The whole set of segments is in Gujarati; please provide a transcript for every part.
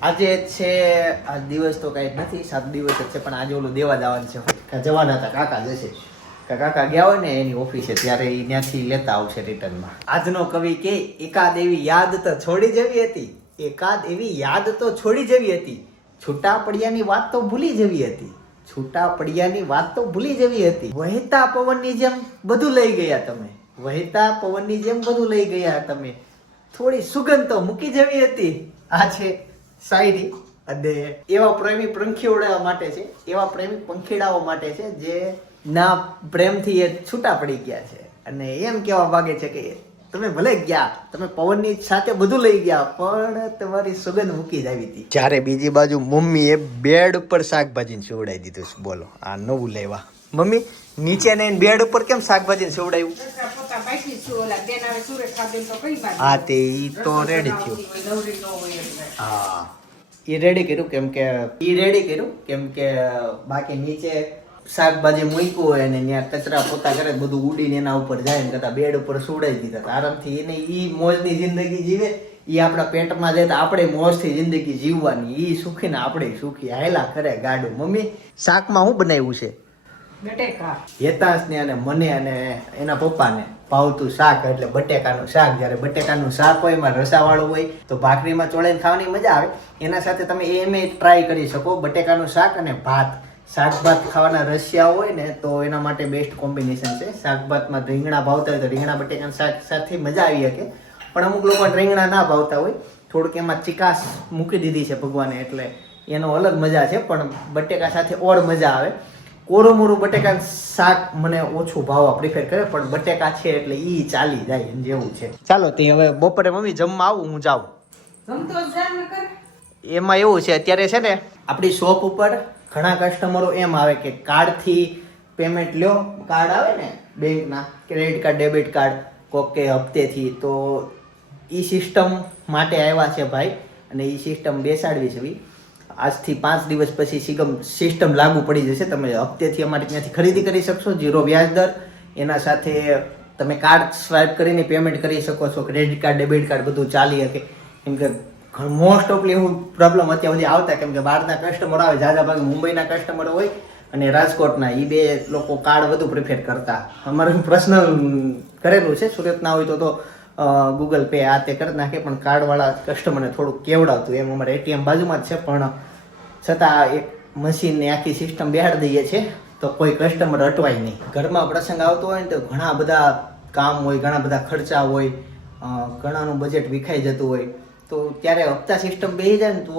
આજે છે આ દિવસ તો કઈ નથી, 7 દિવસ જ છે, પણ આજે ઓલું દેવા જવાનું છે. જવાના હતા કાકા જશે, કાકા ગયા હોય ને એની ઓફિસે, ત્યારે એ ત્યાંથી લેતા આવશે રિટર્નમાં. આજનો કવિ કે એકાદ એવી યાદ તો છોડી જેવી હતી, એકાદ એવી યાદ તો છોડી જેવી હતી, છૂટા પડ્યાની વાત તો ભૂલી જેવી હતી, છૂટા પડ્યાની વાત તો ભૂલી જેવી હતી. વહેતા પવનની જેમ બધું લઈ ગયા તમે, વહેતા પવનની જેમ બધું લઈ ગયા તમે, થોડી સુગંધ તો મૂકી જેવી હતી. આ છે શાયરી, અને એવા પ્રેમી પંખીડાઓ માટે છે, એવા પ્રેમી પંખીડાઓ માટે છે જે ના પ્રેમથી એ છૂટા પડી ગયા છે, અને એમ કહેવા માંગે છે કે તમે ભલે ગયા, તમે પવનની સાથે બધું લઈ ગયા, પણ તમારી સુગંધ મૂકી જ આવી હતી. જ્યારે બીજી બાજુ મમ્મીએ બેડ ઉપર શાકભાજીને સુવડાવી દીધું છે. બોલો, આ નવું લેવા મમ્મી નીચે ને બેડ ઉપર કેમ શાકભાજીને સુવડાવ્યું? હા, તે ઈ તો રેડી થયું. હા, એ રેડી કર્યું કેમ કે બાકી નીચે શાકભાજી મૂક્યું હોય અને ત્યાં કચરા પોતા કરે બધું ઉડીને એના ઉપર જાય ને કરતા બેડ ઉપર સુવડાવી દીધા. આરામથી એને ઈ મોજની જિંદગી જીવે, ઈ આપણા પેટમાં જાય તો આપણે મોજથી જિંદગી જીવવાની, ઈ સુખી ને આપણે સુખી. હાયલા કરે ગાડું. મમ્મી શાકમાં શું બનાવ્યું છે? હેતાંશને અને મને અને એના પપ્પાને ભાવતું શાક એટલે બટેકાનું શાક. જ્યારે બટેકાનું શાક હોય એમાં રસાવાળું હોય તો ભાખરીમાં ચોળીને ખાવાની મજા આવે. એના સાથે તમે એમ ટ્રાય કરી શકો, બટેકાનું શાક અને ભાત. શાક ભાત ખાવાના રસિયા હોય ને તો એના માટે બેસ્ટ કોમ્બિનેશન છે. શાક ભાતમાં રીંગણા ભાવતા હોય તો રીંગણા બટેકાનું શાક સાથે મજા આવી શકે, પણ અમુક લોકો રીંગણા ના ભાવતા હોય, થોડુંક એમાં ચિકાસ મૂકી દીધી છે ભગવાને, એટલે એનો અલગ મજા છે. પણ બટેકા સાથે ઓર મજા આવે. કોરું મોરું બટેકા શાક મને ઓછું ભાવવા પ્રિફર કરે, પણ બટેકા છે એટલે ઈ ચાલી જાય જેવું છે. ચાલો તે હવે બપોરે મમ્મી જમવા આવું, હું જાઉં. એમાં એવું છે અત્યારે છે ને આપણી શોપ ઉપર ઘણા કસ્ટમરો એમ આવે કે કાર્ડથી પેમેન્ટ લ્યો, કાર્ડ આવે ને બેંકના, ક્રેડિટ કાર્ડ ડેબિટ કાર્ડ કોક કે હપ્તેથી, તો ઈ સિસ્ટમ માટે આવ્યા છે ભાઈ, અને ઈ સિસ્ટમ બેસાડવી છે. આજથી 5 દિવસ પછી સિસ્ટમ લાગુ પડી જશે. તમે હપ્તેથી અમારે ત્યાંથી ખરીદી કરી શકશો, 0 વ્યાજ દર. એના સાથે તમે કાર્ડ સ્વાઇપ કરીને પેમેન્ટ કરી શકો છો, ક્રેડિટ કાર્ડ ડેબિટ કાર્ડ બધું ચાલી શકે. કેમ કે મોસ્ટ ઓફલી એવું પ્રોબ્લેમ અત્યાર સુધી આવતા, કેમ કે બહારના કસ્ટમર આવે, ઝાઝા ભાગે મુંબઈના કસ્ટમર હોય અને રાજકોટના, એ બે લોકો કાર્ડ વધુ પ્રિફેર કરતા. અમારું પર્સનલ કરેલું છે, સુરતના હોય તો ગૂગલ પે આ તે કરી નાખે, પણ કાર્ડવાળા કસ્ટમરને થોડુંક કેવડાવતું. એમ અમારે એટીએમ બાજુમાં જ છે, પણ છતાં એક મશીનની આખી સિસ્ટમ બેહાડી દઈએ છીએ તો કોઈ કસ્ટમર અટવાય નહીં. ઘરમાં પ્રસંગ આવતો હોય ને તો ઘણા બધા કામ હોય, ઘણા બધા ખર્ચા હોય, ઘણાનું બજેટ વિખાઈ જતું હોય, તો ત્યારે હપ્તા સિસ્ટમ બેસી જાય ને તો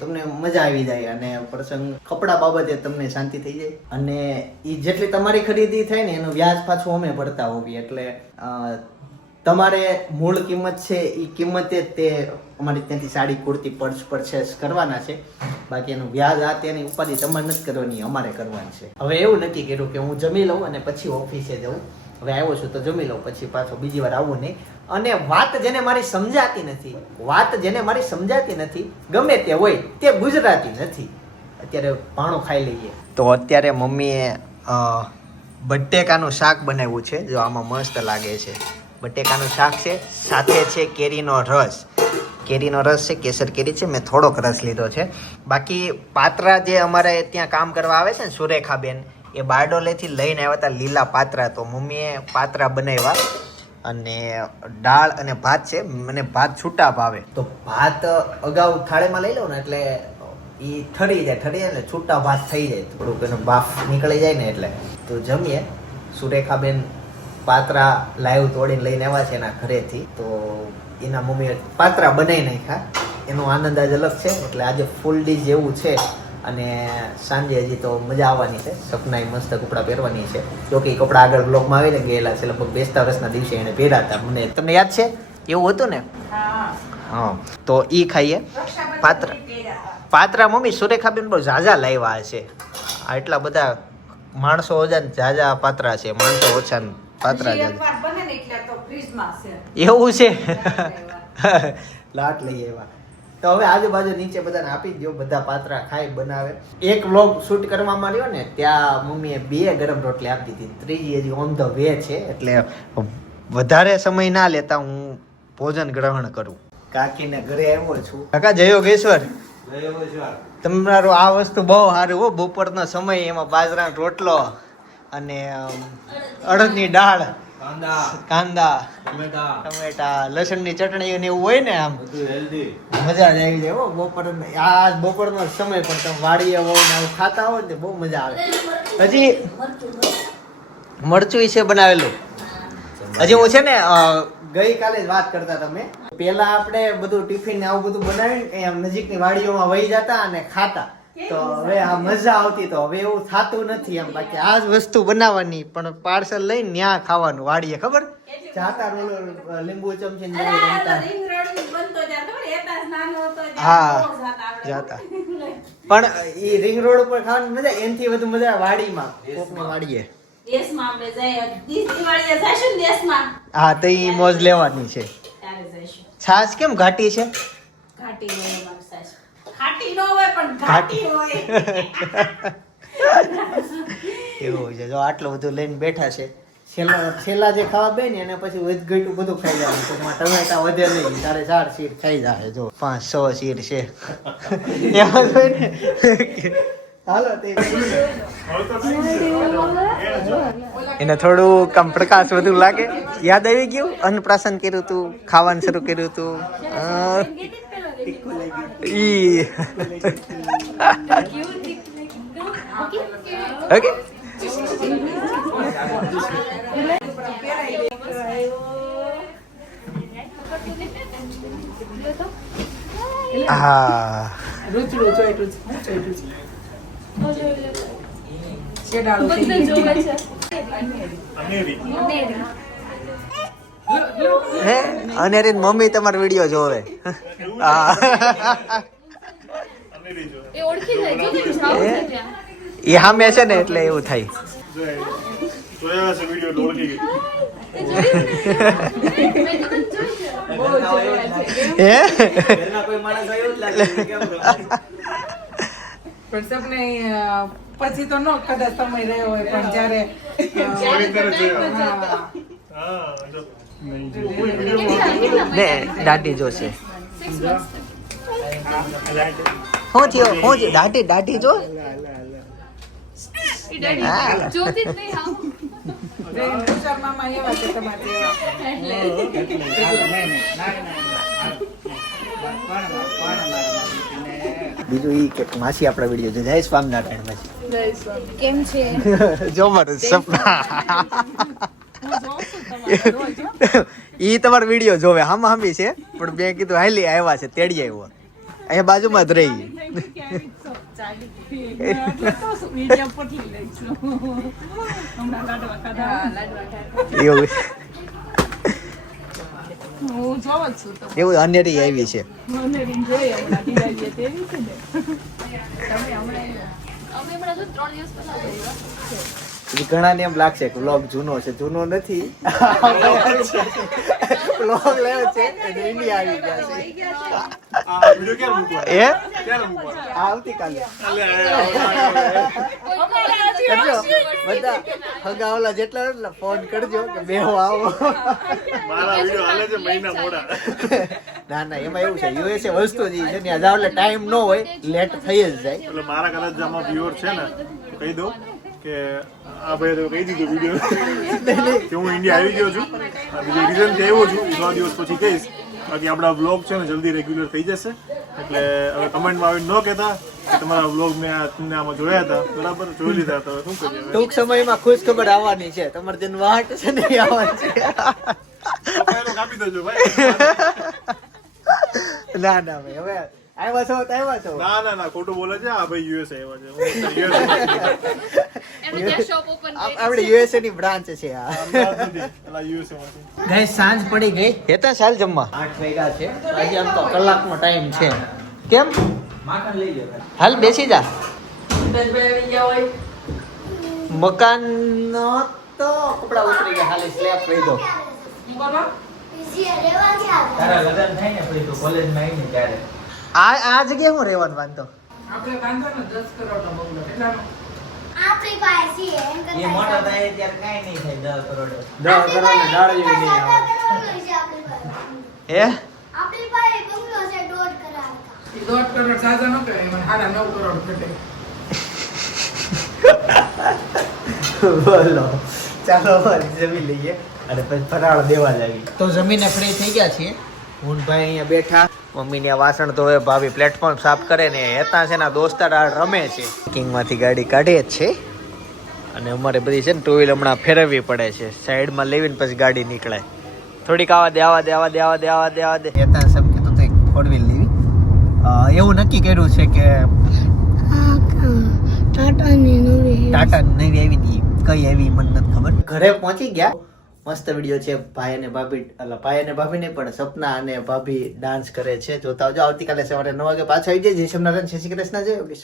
તમને મજા આવી જાય, અને પ્રસંગ કપડા બાબતે તમને શાંતિ થઈ જાય, અને એ જેટલી તમારી ખરીદી થાય ને એનું વ્યાજ પાછું અમે ભરતા હોઈએ. એટલે તમારે મૂળ કિંમત છે એ કિંમતે તે અમારી ત્યાંથી સાડી કુર્તી પર્સ પરચેસ કરવાના છે. બાકી એનું વ્યાજ આ તેની ઉપાધિ તમારે નથી કરવાની, અમારે કરવાની છે. હવે એવું નક્કી કર્યું કે હું જમી લઉં અને પછી ઓફિસે જઉં. હવે આવ્યો છું તો જમી લઉં, પછી પાછો બીજી વાર આવવું નહીં. અને વાત જેને મારી સમજાતી નથી, ગમે તે હોય, તે ગુજરાતી નથી. અત્યારે ભાણો ખાઈ લઈએ. તો અત્યારે મમ્મીએ બટેકાનું શાક બનાવ્યું છે, જો આમાં મસ્ત લાગે છે. બટેકાનું શાક છે, સાથે છે કેરીનો રસ. કેરીનો રસ છે, કેસર કેરી છે, મેં થોડોક રસ લીધો છે. બાકી પાત્રા જે અમારે ત્યાં કામ કરવા આવે છે ને સુરેખાબેન, એ બારડોલેથી લઈને આવ્યા હતા લીલા પાત્રા, તો મમ્મીએ પાત્રા બનાવ્યા. અને દાળ અને ભાત છે, મને ભાત છૂટા ભાવે, તો ભાત અગાઉ થાળીમાં લઈ લઉં ને એટલે એ ઠરી જાય એટલે છૂટા ભાત થઈ જાય, થોડુંક એનો બાફ નીકળી જાય ને એટલે. તો જમીએ. સુરેખાબેન પાત્રા લાઈવ તોડીને લઈને આવ્યા છે એના ઘરેથી, તો એના મમ્મીએ પાત્રા બનાવી નાખ્યા. એનો આનંદ આજ અલગ છે. એટલે આજે ફૂલ ડીશ જેવું છે, અને સાંજે હજી તો મજા આવવાની છે. સપનાએ મસ્ત કપડાં પહેરવાની છે. જોકે એ કપડાં આગળ બ્લોગમાં આવીને ગયેલા છે, લગભગ બેસતા વર્ષના દિવસે એને પહેર્યા હતા. તમને યાદ છે એવું હતું ને? હા, તો ઈ ખાઈએ. પાત્રા મમ્મી સુરેખાબેન બહુ ઝાઝા લાવ્યા છે. એટલા બધા માણસો ઓછા ને ઝાઝા પાત્રા છે, માણસો ઓછા ને પાત્રા ઝાઝા. એવું છે? લાટ લઈ આવ્યા. તો હવે આજુબાજુ નીચે બધાને આપી દો, બધા પાત્રા ખાઈ બનાવે. એક વ્લોગ શૂટ કરવામાં આવ્યો ને ત્યાં મમ્મીએ 2 ગરમ રોટલી આપી દીધી, ત્રીજી હજી ઓન ધ વે છે. એટલે વધારે સમય ના લેતા હું ભોજન ગ્રહણ કરું. કાકીને ઘરે આવ્યો છું. કાકા જય યોગેશ્વર. તમારું આ વસ્તુ બહુ સારું હો. બપોરનો સમય એમાં બાજરાનો રોટલો અને અડદની દાળ, કાંદા, ટમેટા, લસણની ચટણી ને એવું હોય ને આમ મજા જ આવી જાય હો. બપોરનો સમય પણ તમે વાડીએ હોવ ને આવું ખાતા હોય ને બહુ મજા આવે. હજી મરચું છે બનાવેલું. હજી હું છે ને ગઈકાલે જ વાત કરતા તમે, પેલા આપણે બધું ટિફિન ને આવું બધું બનાવીને એમ નજીકની વાડીઓમાં વહી જતા અને ખાતા, તો હવે આ મજા આવતી. તો હવે એવું થતું નથી એમ. બાકી આ જ વસ્તુ બનાવવાની પણ પાર્સલ લઈને ત્યાં ખાવાનું વાડીએ. ખબર જાતા લીંબુ ચમચી હા જાતા. પણ એ રિંગ રોડ ઉપર ખાવાની મજા એનથી વધુ મજા વાડીમાં કોકની વાડીએ. હા તો ઈ મોજ લેવાની છે. છાશ કેમ ઘાટી છે? એવું છે. જો આટલું બધું લઈને બેઠા છે. છેલ્લા જે ખાવા બે ને એને પછી વધઘટું બધું ખાઈ જવાનું. ટૂંકમાં ટમેટા વધે નહીં. 4.5 શીર ખાઈ જાય. જો 5-6 શીર છે એમાં જોઈ ને. હાલો એને થોડું કામ પ્રકાશ વધુ લાગે. યાદ આવી ગયું અન્નપ્રાશન કર્યું તું, ખાવાનું શરૂ કર્યું તું. ઓકે હા હે અનેરી મમ્મી તમારો વિડિયો જોવે. એ સામે છે ને એટલે એવું થાય. પછી તો નો કદાચ સમય રહ્યો હોય પણ જયારે દાઢી જોશે. શું થયો? દાઢી જો. બીજું ઈ કે માસી આપણા વિડીયો છે. જય સ્વામિનારાયણ માસી. કેમ છે? જો મારું સપના ઈ તમારો વિડીયો જોવે. હામી છે પણ મેં કીધું હાલી આવ્યા છે તેડી આવ્યો. અહીંયા બાજુમાં જ રહી. એવું અનેરી આવી છે. ઘણા ને એમ લાગશે કે વ્લોગ જૂનો છે. જૂનો નથી, વ્લોગ લેવો છે ઇન્ડિયા આવી ગયા છે. આવતીકાલે કરજો બધા હગાવલા જેટલા ફોન કરજો કે બેહો આવો. ના ના એમાં એવું છે યુએસએ વસ્તુ જે છે ને એટલે ટાઈમ ન હોય લેટ થઈ જ જાય. એટલે મારા કદાચ આમાં વ્યુઅર છે ને તો કહી દઉં કે આ ભાઈ તો કહી દીધું વિડીયો કે હું ઇન્ડિયા આવી ગયો છું. બીજું રીઝન કે આવ્યો છું 2 દિવસ પછી કહીશ. બાકી આપણા વ્લોગ છે ને જલ્દી રેગ્યુલર થઈ જશે. એટલે હવે કમેન્ટમાં આવીને ન કહેતા કે તમારા વ્લોગ મેં તમને આમાં જોયા હતા, બરાબર જોઈ લીધા હતા. શું કરીએ? ટૂંક સમયમાં ખુશ ખબર આવવાની છે. તમારે જેને વાટ છે ને આવવાની છે. કાપી દેજો ભાઈ. ના ના ભાઈ હવે આવ્યા છો તો આવ્યા છો. ના ખોટું બોલે છે. આ ભાઈ યુએસ આવ્યા છે. આપણે યુએસએ ની બ્રાન્ચ છે આ. ગાઈસ સાંજ પડી ગઈ. હેતા ચાલ જમવા. 8 વાગ્યા છે. આજે આમ તો કલાકનો ટાઈમ છે. કેમ માખણ લઈ જાવ? હાલ બેસી જા. મકાન નો તો કપડા ઉતરી ગયા. હાલે સ્લેબ રહી દો. તારા લગન થાય ને પછી તો કોલેજમાં આવીને ત્યારે આ જગ્યાએ હું રહેવાનું વાંધો? આપણે વાંધો ને 10 કરોડ નો બંગલો કેટલાનો? આપણી પાસે છે એમ કરતા એ મોટા થાય ત્યારે કાઈ નહીં થાય. 10 કરોડ 10 કરોડ ને ડાળી નહીં આવે. હે આપણી પાસે બંગલો છે 1.5 કરોડ. એ 1.5 કરોડ સાજા ન કહેવાય, મને 9.5 કરોડ ઘટે. બોલો ચાલો હવે જમી લઈએ અને પછી ફરાળ દેવા જાવી. તો જમીને ફ્રી થઈ ગયા છીએ. હું ને ભાઈ અહીંયા બેઠા, મમ્મીને વાસણ ધોવે, ભાભી પ્લેટફોર્મ સાફ કરે ને હેતા છે ને દોસ્તાર રમે છે. કિંગમાંથી ગાડી કાઢીએ જ છે અને અમારે બધી છે ને ટુ વ્હીલ હમણાં ફેરવવી પડે છે, સાઈડમાં લેવીને પછી ગાડી નીકળે. થોડીક આવા દે હેતા સબ કે તો એક 4 વ્હીલ લેવી. એવું નક્કી કર્યું છે કે ટાટા નવી આવી ની કઈ આવી મને નથી ખબર. ઘરે પહોંચી ગયા. મસ્ત વિડીયો છે. ભાઈ અને ભાભી ને પણ સપના અને ભાભી ડાન્સ કરે છે. જોતા આવજો. આવતીકાલે સવારે 9 વાગે પાછા આવી જાય. જય શ્રી કૃષ્ણ, જય શ્રી કૃષ્ણ, જય યોગેશ્વર.